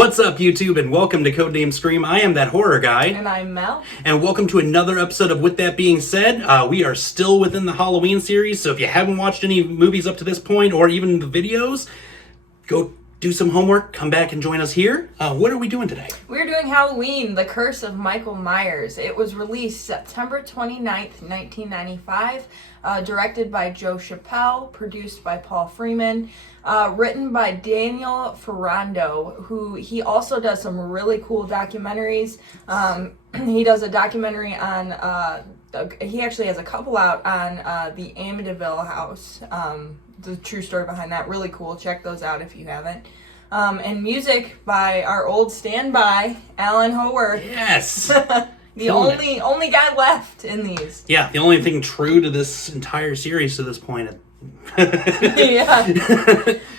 What's up, YouTube, and welcome to Codename Scream. I am that horror guy. And I'm Mel. And welcome to another episode of With That Being Said. We are still within the Halloween series, so if you haven't watched any movies up to this point, or even the videos, go do some homework, come back and join us here. What are we doing today? We're doing Halloween, The Curse of Michael Myers. It was released September 29th, 1995, directed by Joe Chappelle, produced by Paul Freeman, written by Daniel Ferrando, who he also does some really cool documentaries. He does a documentary on, he actually has a couple out on the Amityville house. The true story behind that, really cool. Check those out if you haven't. And music by our old standby, Alan Howarth. Yes! The only guy left in these. Yeah, the only thing true to this entire series to this point. Yeah.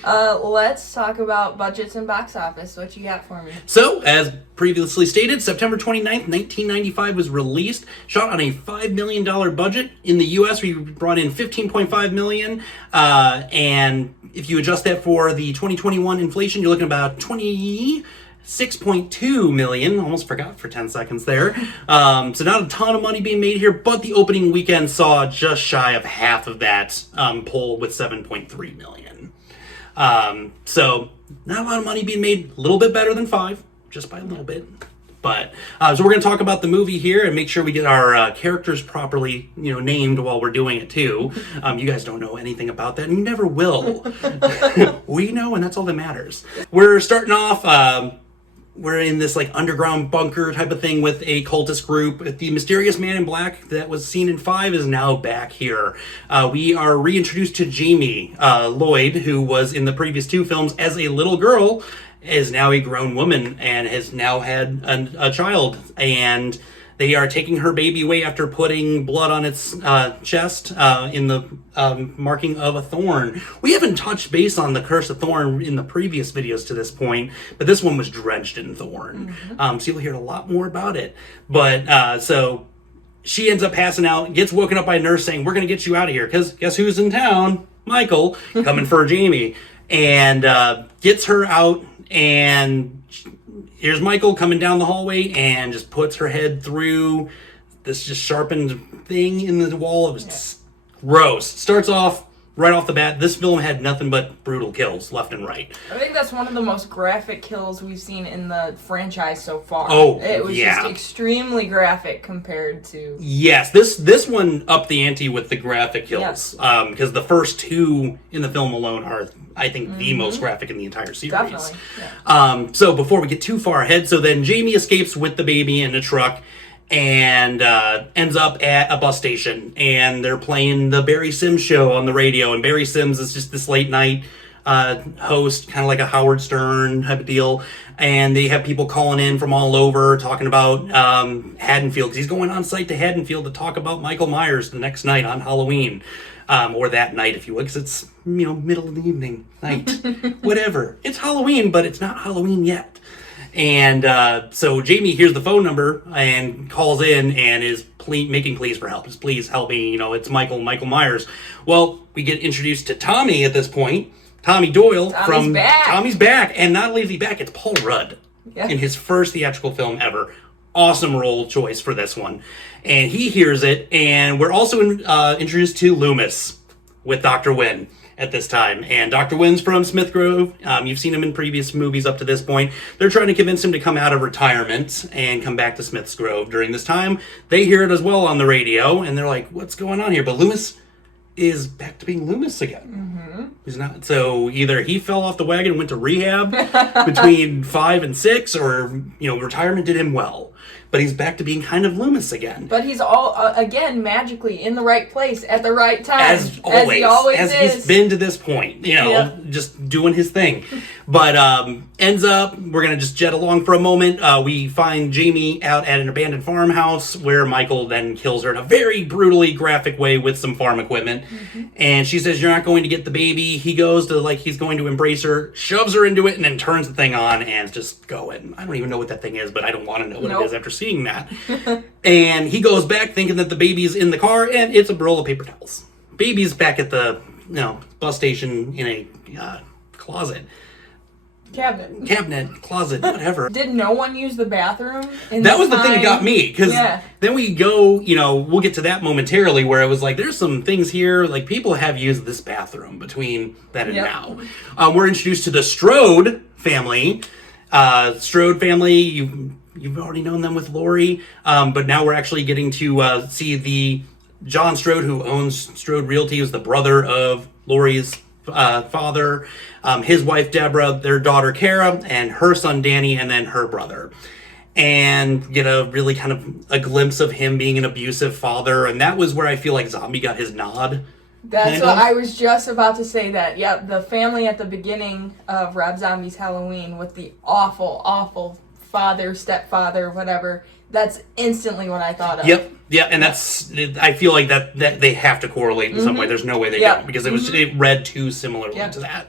Let's talk about budgets and box office. What you got for me? So, as previously stated, September 29th, 1995 was released, shot on a $5 million budget. In the US, we brought in $15.5 million, and if you adjust that for the 2021 inflation, you're looking at about $26.2 million. Almost forgot for 10 seconds there. So not a ton of money being made here, but the opening weekend saw just shy of half of that pull with $7.3 million. So not a lot of money being made, a little bit better than 5, just by a little bit. But so we're going to talk about the movie here and make sure we get our characters properly, named while we're doing it too. You guys don't know anything about that, and you never will. We know, and that's all that matters. We're starting off. We're in this underground bunker type of thing with a cultist group. The mysterious man in black that was seen in 5 is now back here. We are reintroduced to Jamie Lloyd, who was in the previous 2 films as a little girl, is now a grown woman and has now had a child. And they are taking her baby away after putting blood on its chest in the marking of a thorn. We haven't touched base on the Curse of Thorn in the previous videos to this point, but this one was drenched in thorn. So you'll hear a lot more about it. But so she ends up passing out, gets woken up by a nurse saying, "We're going to get you out of here," because guess who's in town? Michael, coming for Jamie. And gets her out, and here's Michael coming down the hallway and just puts her head through this just sharpened thing in the wall. It was just gross. Starts off right off the bat. This film had nothing but brutal kills left and right. I think that's one of the most graphic kills we've seen in the franchise so far. Oh, it was just extremely graphic compared to... Yes, this one upped the ante with the graphic kills. Because the first 2 in the film alone are, I think, the most graphic in the entire series. Definitely, yeah. So before we get too far ahead, so then Jamie escapes with the baby in a truck and ends up at a bus station, and they're playing the Barry Sims show on the radio, and Barry Sims is just this late night host, kind of like a Howard Stern type of deal, and they have people calling in from all over talking about Haddonfield, because he's going on site to Haddonfield to talk about Michael Myers the next night on Halloween. Or that night, if you will, because it's, middle of the evening, night, whatever. It's Halloween, but it's not Halloween yet. And so Jamie hears the phone number and calls in and is making pleas for help. Just, please help me, it's Michael Myers. Well, we get introduced to Tommy at this point. Tommy Doyle from Tommy's back. And not only is he back, it's Paul Rudd in his first theatrical film ever. Awesome role choice for this one. And he hears it, and we're also introduced to Loomis with Dr. Wynn at this time. And Dr. Wynn's from Smith Grove. You've seen him in previous movies up to this point. They're trying to convince him to come out of retirement and come back to Smith's Grove during this time. They hear it as well on the radio, and they're like, what's going on here? But Loomis is back to being Loomis again. He's not. So either he fell off the wagon and went to rehab between 5 and 6, or, retirement did him well. But he's back to being kind of Loomis again. But he's again, magically in the right place at the right time. As always. As he's been to this point, just doing his thing. But ends up, we're going to just jet along for a moment. We find Jamie out at an abandoned farmhouse where Michael then kills her in a very brutally graphic way with some farm equipment. And she says, "You're not going to get the baby." He goes to, he's going to embrace her, shoves her into it, and then turns the thing on and just going. I don't even know what that thing is, but I don't want to know what it is after seeing that. And he goes back thinking that the baby's in the car, and it's a roll of paper towels. Baby's back at the bus station in a closet. cabinet, closet, whatever. Did no one use the bathroom? That was the thing that got me, because Yeah. then we go, we'll get to that momentarily, where it was like, there's some things here, like people have used this bathroom between then and now. We're introduced to the Strode family. Strode family, you've already known them with Lori, but now we're actually getting to see the John Strode, who owns Strode Realty, is the brother of Lori's father, his wife Deborah, their daughter Kara, and her son Danny, and then her brother. And get a really kind of a glimpse of him being an abusive father, and that was where I feel like Zombie got his nod. That's what I was just about to say. That the family at the beginning of Rob Zombie's Halloween with the awful father, stepfather, whatever. That's instantly what I thought of. Yep, and that's, I feel like that they have to correlate in some way. There's no way they don't, because it read too similarly to that.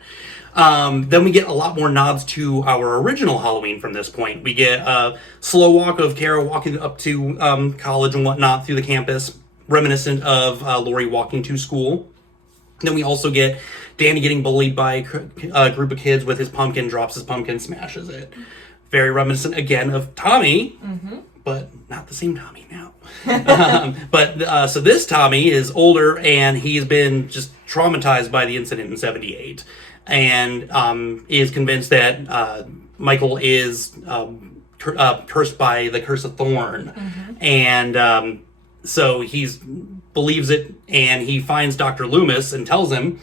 Then we get a lot more nods to our original Halloween from this point. We get a slow walk of Kara walking up to college and whatnot through the campus, reminiscent of Lori walking to school. Then we also get Danny getting bullied by a group of kids with his pumpkin, drops his pumpkin, smashes it. Very reminiscent again of Tommy, but not the same Tommy now. So this Tommy is older, and he's been just traumatized by the incident in '78, and is convinced that Michael is cursed by the curse of Thorn, and so he believes it, and he finds Dr. Loomis and tells him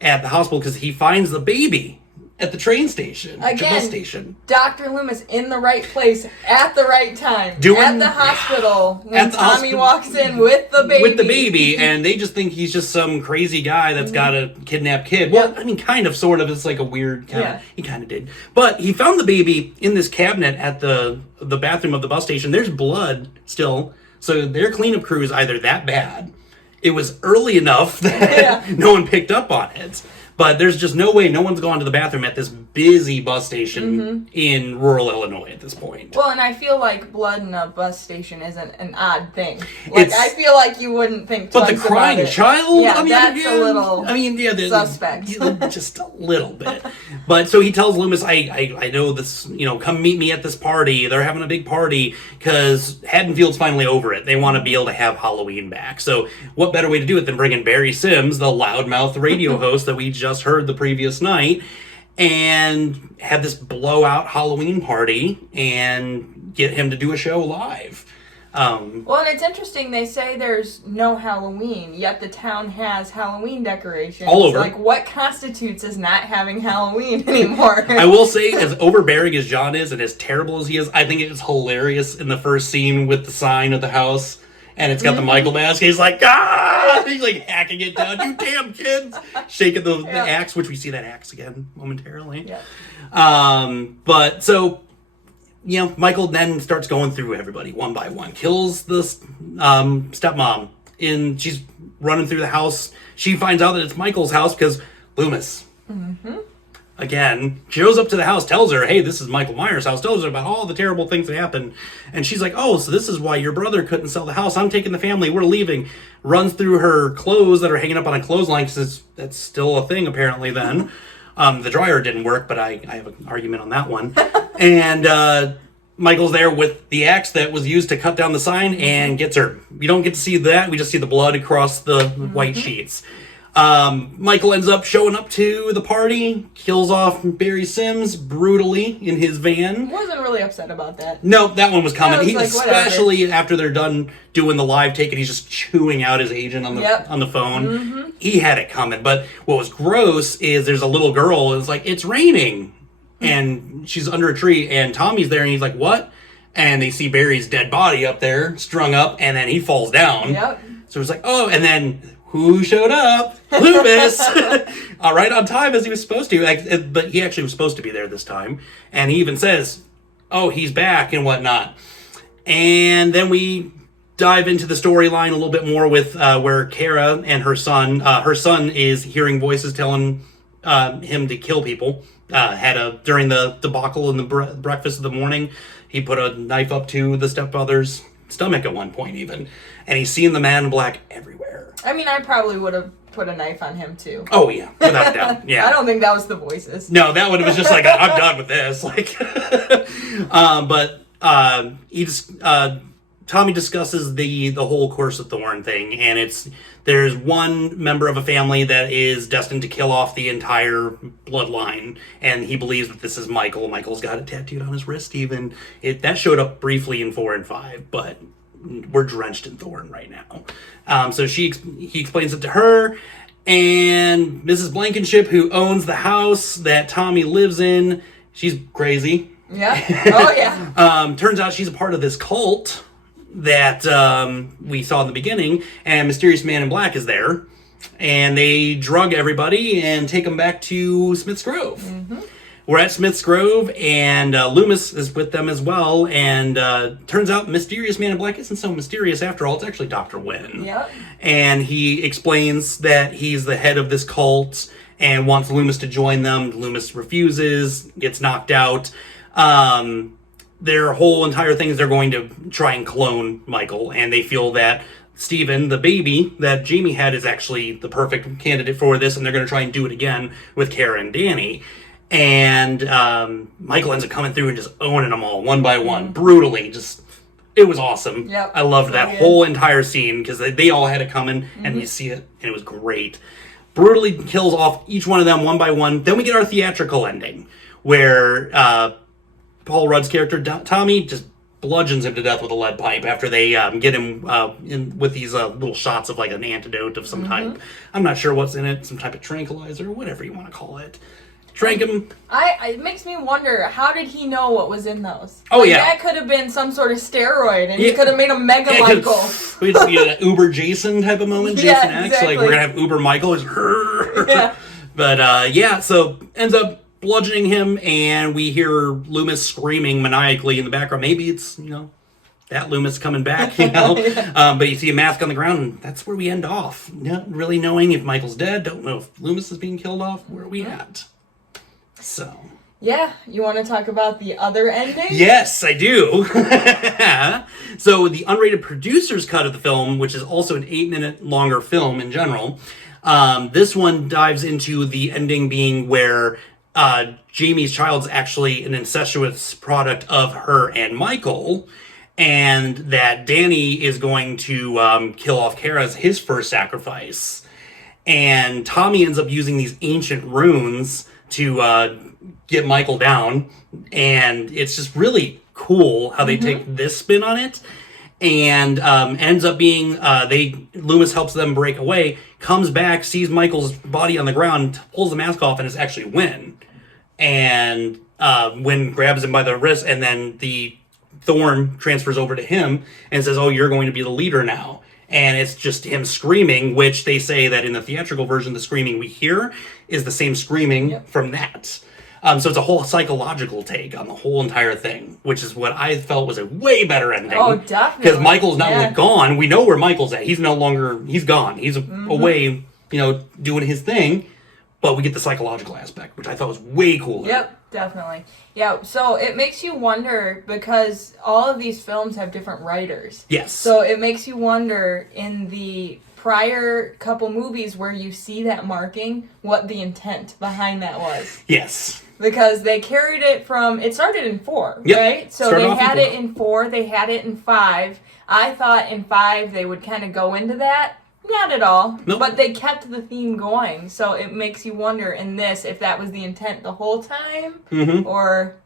at the hospital, because he finds the baby at the train station, the bus station. Dr. Loomis in the right place at the right time. At the hospital when Tommy walks in with the baby. And they just think he's just some crazy guy that's got a kidnapped kid. Well, I mean, kind of, sort of. It's like a weird kind of... He kind of did. But he found the baby in this cabinet at the bathroom of the bus station. There's blood still. So their cleanup crew is either that bad, it was early enough that no one picked up on it. But there's just no way no one's gone to the bathroom at this busy bus station in rural Illinois at this point. Well, and I feel like blood in a bus station isn't an odd thing. Like, I feel like you wouldn't think twice But the crying child? Yeah, that's a little suspect. Just a little bit. But so he tells Loomis, I know this, come meet me at this party. They're having a big party because Haddonfield's finally over it. They want to be able to have Halloween back. So what better way to do it than bring in Barry Sims, the loudmouth radio host that we just heard the previous night, and have this blowout Halloween party and get him to do a show live. Well, and it's interesting, they say there's no Halloween, yet the town has Halloween decorations. All over. Like, what constitutes as not having Halloween anymore? I will say, as overbearing as John is and as terrible as he is, I think it is hilarious in the first scene with the sign of the house. And it's got the Michael mask. He's like, ah! He's like hacking it down. You damn kids! Shaking the axe, which we see that axe again momentarily. But so, Michael then starts going through everybody one by one. Kills the stepmom. She's running through the house. She finds out that it's Michael's house because Loomis. Again, shows up to the house, tells her, hey, this is Michael Myers' house, tells her about all the terrible things that happened. And she's like, oh, so this is why your brother couldn't sell the house. I'm taking the family. We're leaving. Runs through her clothes that are hanging up on a clothesline, because that's still a thing, apparently, then. The dryer didn't work, but I have an argument on that one. And Michael's there with the axe that was used to cut down the sign and gets her. We don't get to see that. We just see the blood across the white sheets. Michael ends up showing up to the party, kills off Barry Sims brutally in his van. Wasn't really upset about that. No, that one was coming. Was like, especially after they're done doing the live take and he's just chewing out his agent on the phone. He had it coming. But what was gross is there's a little girl and it's like, it's raining. And she's under a tree and Tommy's there and he's like, what? And they see Barry's dead body up there, strung up, and then he falls down. So it's like, oh, and then who showed up? Loomis! Right on time as he was supposed to. But he actually was supposed to be there this time. And he even says, oh, he's back and whatnot. And then we dive into the storyline a little bit more with where Kara and her son is hearing voices telling him to kill people. During the debacle in the breakfast of the morning, he put a knife up to the stepfather's stomach at one point even. And he's seeing the man in black everywhere. I mean, I probably would have put a knife on him too. Oh yeah, without a doubt. Yeah. I don't think that was the voices. No, that one was just like, I'm done with this. Like, he just Tommy discusses the whole Course of Thorn thing, and there's one member of a family that is destined to kill off the entire bloodline, and he believes that this is Michael. Michael's got it tattooed on his wrist. Even that showed up briefly in 4 and 5, but we're drenched in Thorn right now. So he explains it to her. And Mrs. Blankenship, who owns the house that Tommy lives in, she's crazy. Yeah. Oh, yeah. Turns out she's a part of this cult that we saw in the beginning, and Mysterious Man in Black is there. And they drug everybody and take them back to Smith's Grove. Mm-hmm. We're at Smith's Grove, and Loomis is with them as well. And turns out Mysterious Man in Black isn't so mysterious after all. It's actually Dr. Wynn. Yep. And he explains that he's the head of this cult and wants Loomis to join them. Loomis refuses, gets knocked out. Their whole entire thing is they're going to try and clone Michael, and they feel that Stephen, the baby that Jamie had, is actually the perfect candidate for this, and they're going to try and do it again with Kara and Danny. And Michael ends up coming through and just owning them all one by one, brutally. It was awesome. Yep. I loved that whole entire scene because they all had it coming, and you see it, and it was great. Brutally kills off each one of them one by one. Then we get our theatrical ending, where Paul Rudd's character, Tommy, just bludgeons him to death with a lead pipe after they get him in with these little shots of like an antidote of some type. I'm not sure what's in it, some type of tranquilizer, whatever you want to call it. Drank him. It makes me wonder, how did he know what was in those? Oh, yeah. That could have been some sort of steroid, and he could have made a Mega Michael. We just need an Uber Jason type of moment. Jason X, exactly. like we're going to have Uber Michael. Yeah. But, so ends up bludgeoning him, and we hear Loomis screaming maniacally in the background. Maybe it's, that Loomis coming back, but you see a mask on the ground, and that's where we end off. Not really knowing if Michael's dead, don't know if Loomis is being killed off. Where are we at? So. Yeah, you want to talk about the other ending? Yes, I do. So the unrated producer's cut of the film, which is also an 8-minute longer film in general, this one dives into the ending being where Jamie's child's actually an incestuous product of her and Michael, and that Danny is going to kill off Kara as his first sacrifice. And Tommy ends up using these ancient runes to get Michael down, and it's just really cool how they take this spin on it, and ends up being Loomis helps them break away, comes back, sees Michael's body on the ground, pulls the mask off, and it's actually Wynn. And Wynn grabs him by the wrist, and then the Thorn transfers over to him and says, "Oh, you're going to be the leader now." And it's just him screaming, which they say that in the theatrical version, the screaming we hear is the same screaming from that. So it's a whole psychological take on the whole entire thing, which is what I felt was a way better ending. Oh, definitely. Because Michael's not only gone, we know where Michael's at. He's gone. He's away, doing his thing. But we get the psychological aspect, which I thought was way cooler. Yep, definitely. Yeah, so it makes you wonder, because all of these films have different writers. Yes. So it makes you wonder, in the prior couple movies where you see that marking, what the intent behind that was. Yes. Because they carried it it started in 4, yep. right? So they had it in 4, they had it in 5. I thought in 5 they would kind of go into that. Not at all. Nope. But they kept the theme going, so it makes you wonder in this if that was the intent the whole time, or...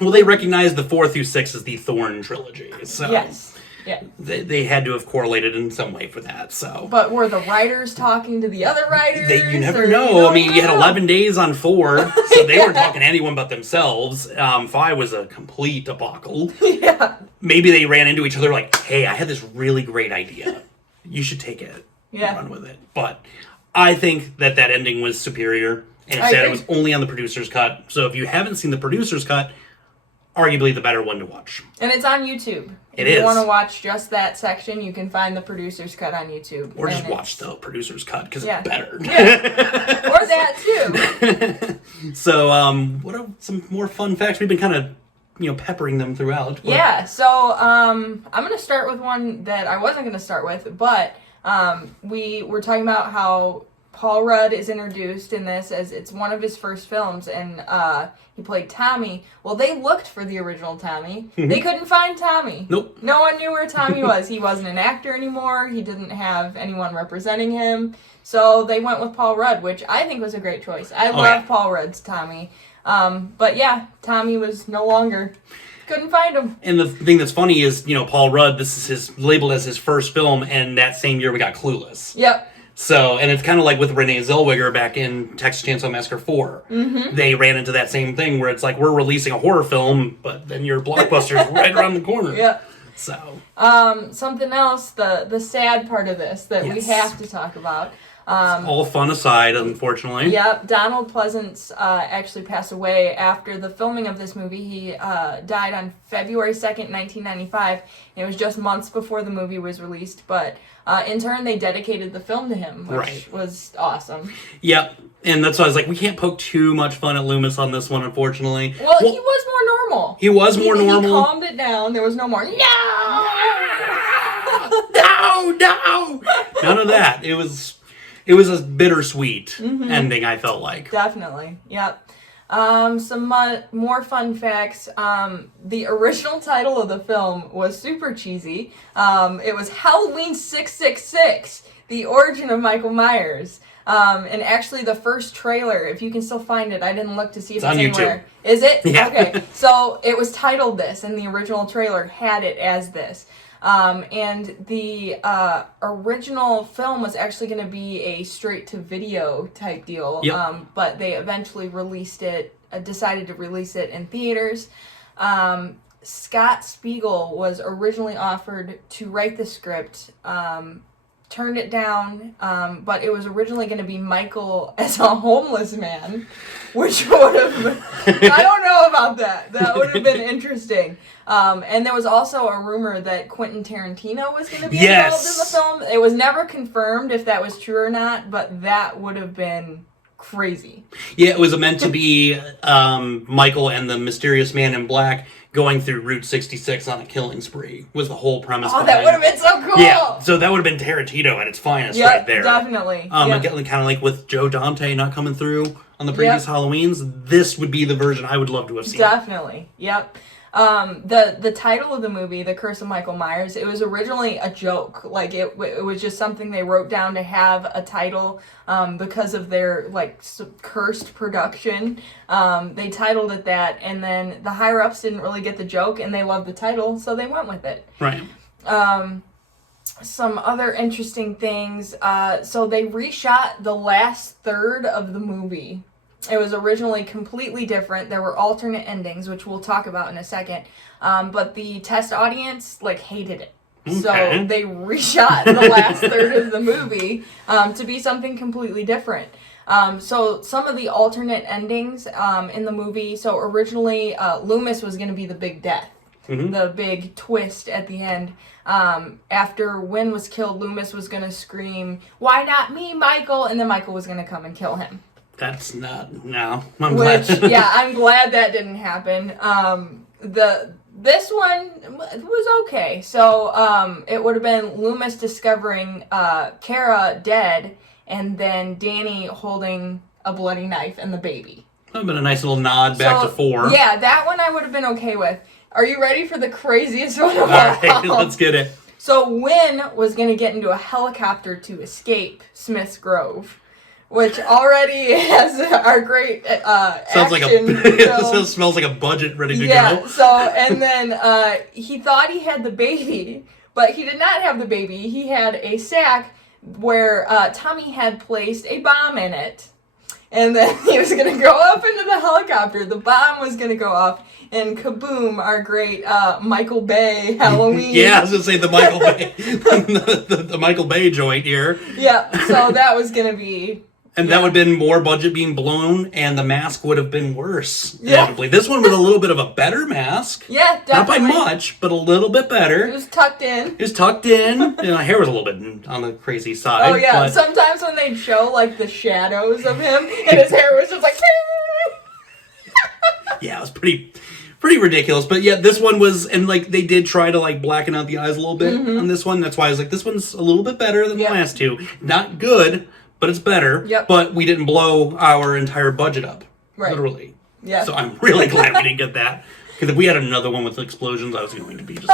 Well, they recognized the 4 through 6 as the Thorn trilogy, so... Yes. Yeah. They had to have correlated in some way for that, so... But were the writers talking to the other writers? You never know. You had 11 days on 4, so they weren't talking to anyone but themselves. 5 was a complete debacle. Yeah. Maybe they ran into each other like, hey, I had this really great idea. You should take it and run with it. But I think that ending was superior, and instead it was only on the producer's cut. So if you haven't seen the producer's cut, arguably the better one to watch. And it's on YouTube. If you want to watch just that section, you can find the producer's cut on YouTube. Or just watch the producer's cut, because it's better. Yeah. Or that, too. So, what are some more fun facts? We've been kind of peppering them throughout. Yeah, so I'm going to start with one that I wasn't going to start with, but We were talking about how Paul Rudd is introduced in this as it's one of his first films, and he played Tommy. Well, they looked for the original Tommy. They couldn't find Tommy. Nope. No one knew where Tommy was. He wasn't an actor anymore. He didn't have anyone representing him. So they went with Paul Rudd, which I think was a great choice. I love Paul Rudd's Tommy. But yeah, Tommy was no longer... Couldn't find him. And the thing that's funny is, Paul Rudd, this is labeled as his first film, and that same year we got Clueless. Yep. So, and it's kind of like with Renee Zellweger back in Texas Chainsaw Massacre 4. They ran into that same thing where it's like, we're releasing a horror film, but then your blockbuster's right around the corner. Yeah. So. Something else, the sad part of this that we have to talk about. All fun aside, unfortunately. Yep, Donald Pleasance actually passed away after the filming of this movie. He died on February 2nd, 1995. It was just months before the movie was released, but in turn they dedicated the film to him, which was awesome. Yep, and that's why I was like, we can't poke too much fun at Loomis on this one, unfortunately. Well, he was more normal. He was more normal. He calmed it down. There was no more, no! No! None of that. It was a bittersweet ending, I felt like. Definitely. Yep. Some more fun facts. The original title of the film was super cheesy. It was Halloween 666, The Origin of Michael Myers. And actually the first trailer, if you can still find it, I didn't look to see if it's on anywhere. YouTube. Is it? Yeah. Okay. So it was titled this, and the original trailer had it as this. And the original film was actually going to be a straight-to-video type deal, but they eventually decided to release it in theaters. Scott Spiegel was originally offered to write the script, turned it down, but it was originally going to be Michael as a homeless man, which would have... I don't know about that. That would have been interesting. And there was also a rumor that Quentin Tarantino was going to be involved in the film. It was never confirmed if that was true or not, but that would have been crazy. Yeah, it was meant to be Michael and the mysterious man in black going through Route 66 on a killing spree was the whole premise. Oh, that would have been so cool! Yeah, so that would have been Tarantino at its finest right there. Definitely. Kind of like with Joe Dante not coming through on the previous Halloweens, this would be the version I would love to have seen. Definitely, yep. The title of the movie, The Curse of Michael Myers, it was originally a joke. Like, it was just something they wrote down to have a title because of their, cursed production. They titled it that, and then the higher-ups didn't really get the joke, and they loved the title, so they went with it. Right. Some other interesting things. So they reshot the last third of the movie. It was originally completely different. There were alternate endings, which we'll talk about in a second. But the test audience, hated it. Okay. So they reshot the last third of the movie to be something completely different. So some of the alternate endings in the movie, so originally Loomis was going to be the big death. The big twist at the end. After Wynn was killed, Loomis was going to scream, "Why not me, Michael?" And then Michael was going to come and kill him. That's not... No. I'm glad. I'm glad that didn't happen. This one was okay. So it would have been Loomis discovering Kara dead, and then Danny holding a bloody knife and the baby. That would have been a nice little nod back to 4. Yeah, that one I would have been okay with. Are you ready for the craziest one of all? All right, let's get it. So Wynn was going to get into a helicopter to escape Smith's Grove, which already has our great Sounds action like it smells like a budget ready to go. Yeah, so, and then he thought he had the baby, but he did not have the baby. He had a sack where Tommy had placed a bomb in it. And then he was going to go up into the helicopter. The bomb was going to go off. And kaboom, our great Michael Bay Halloween. Yeah, I was going to say the Michael Bay, the Michael Bay joint here. Yeah, so that was going to be... And that would have been more budget being blown, and the mask would have been worse. Yeah. Inevitably. This one was a little bit of a better mask. Yeah, definitely. Not by much, but a little bit better. It was tucked in. It was tucked in. Hair was a little bit on the crazy side. Oh, yeah. But... Sometimes when they'd show, the shadows of him, and his hair was just like... Yeah, it was pretty pretty ridiculous. But yeah, this one was, and like they did try to like blacken out the eyes a little bit on this one. That's why I was like, this one's a little bit better than the last two. Not good, but it's better. Yep. But we didn't blow our entire budget up, literally. Yeah. So I'm really glad we didn't get that. Because if we had another one with explosions, I was going to be just...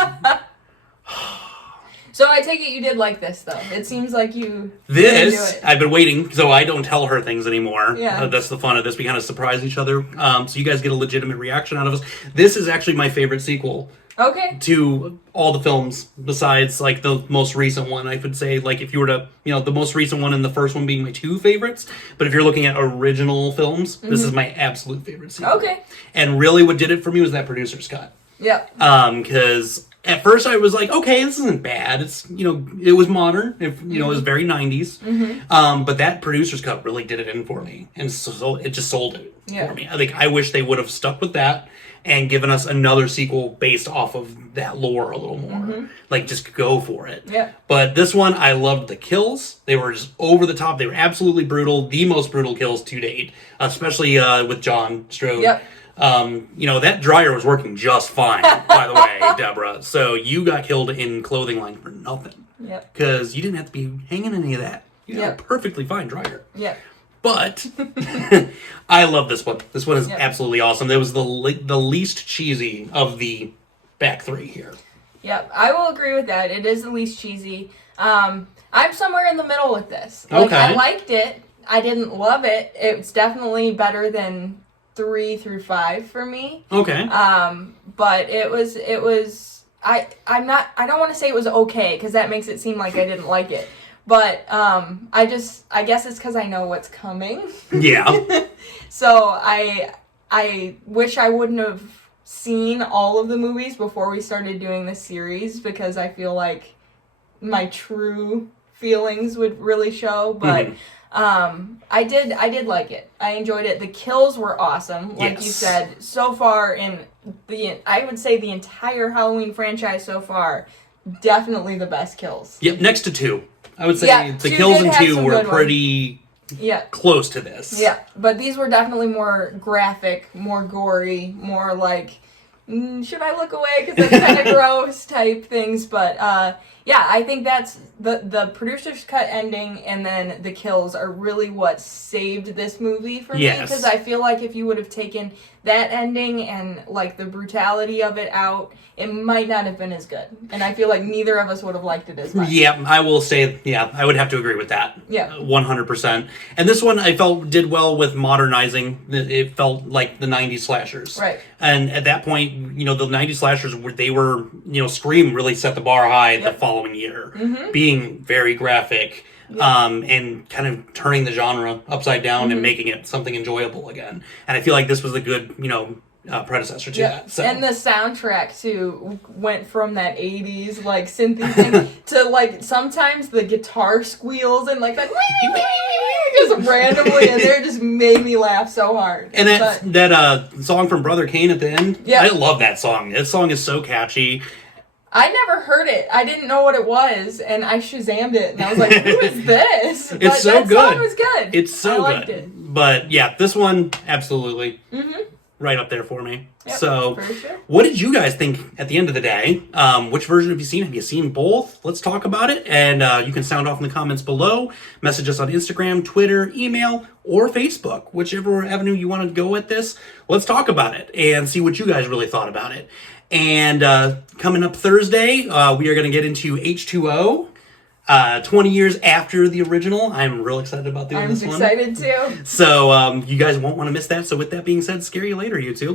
So I take it you did like this, though. It seems like you This, do it. I've been waiting, so I don't tell her things anymore. Yeah. That's the fun of this. We kind of surprise each other, so you guys get a legitimate reaction out of us. This is actually my favorite sequel Okay. to all the films, besides, like, the most recent one. I would say, like, if you were to, the most recent one and the first one being my two favorites, but if you're looking at original films, this is my absolute favorite sequel. Okay. And really what did it for me was that producer's cut. Yep. Because at first I was like, okay, this isn't bad. It's, it was modern. It was very 90s. But that producer's cut really did it in for me. And so it just sold it for me. I think I wish they would have stuck with that and given us another sequel based off of that lore a little more. Like, just go for it. Yeah. But this one, I loved the kills. They were just over the top. They were absolutely brutal. The most brutal kills to date. Especially with John Strode. Yep. That dryer was working just fine, by the way, Deborah. So you got killed in clothing line for nothing. Yep. Because you didn't have to be hanging any of that. You had a perfectly fine dryer. Yep. But I love this one. This one is absolutely awesome. It was the least cheesy of the back three here. Yep, I will agree with that. It is the least cheesy. I'm somewhere in the middle with this. Okay. I liked it. I didn't love it. It's definitely better than 3 through 5 for me. Okay. But it was I don't want to say it was okay, because that makes it seem like I didn't like it. But I guess it's because I know what's coming. Yeah. So I wish I wouldn't have seen all of the movies before we started doing this series, because I feel like my true feelings would really show. But I did like it. I enjoyed it. The kills were awesome, like you said. So far in I would say the entire Halloween franchise so far, definitely the best kills. Yep, next to 2. I would say the kills in 2 were pretty close to this. Yeah, but these were definitely more graphic, more gory, more like, should I look away because that's kind of gross type things. But I think that's the producer's cut ending and then the kills are really what saved this movie for me. Because I feel like if you would have taken that ending and like the brutality of it out, it might not have been as good. And I feel like neither of us would have liked it as much. Yeah, I will say, I would have to agree with that. Yeah. 100%. And this one I felt did well with modernizing. It felt like the 90s slashers. Right. And at that point, the 90s slashers, they were, Scream really set the bar high the following year. Being very graphic. And kind of turning the genre upside down and making it something enjoyable again. And I feel like this was a good, predecessor to that. So. And the soundtrack too went from that 80s like synthy thing to like sometimes the guitar squeals and like that just randomly in there just made me laugh so hard. And that song from Brother Kane at the end, I love that song. That song is so catchy. I never heard it. I didn't know what it was, and I Shazammed it, and I was like, "Who is this?" It's so good. That song was good. It's so good. I liked it. But yeah, this one absolutely right up there for me. Yep, so, for sure. What did you guys think at the end of the day? Which version have you seen? Have you seen both? Let's talk about it, and you can sound off in the comments below. Message us on Instagram, Twitter, email, or Facebook, whichever avenue you want to go with this. Let's talk about it and see what you guys really thought about it. And coming up Thursday, we are going to get into H2O, 20 years after the original. I'm real excited about doing this one. I'm excited too. So you guys won't want to miss that. So with that being said, scary later, YouTube.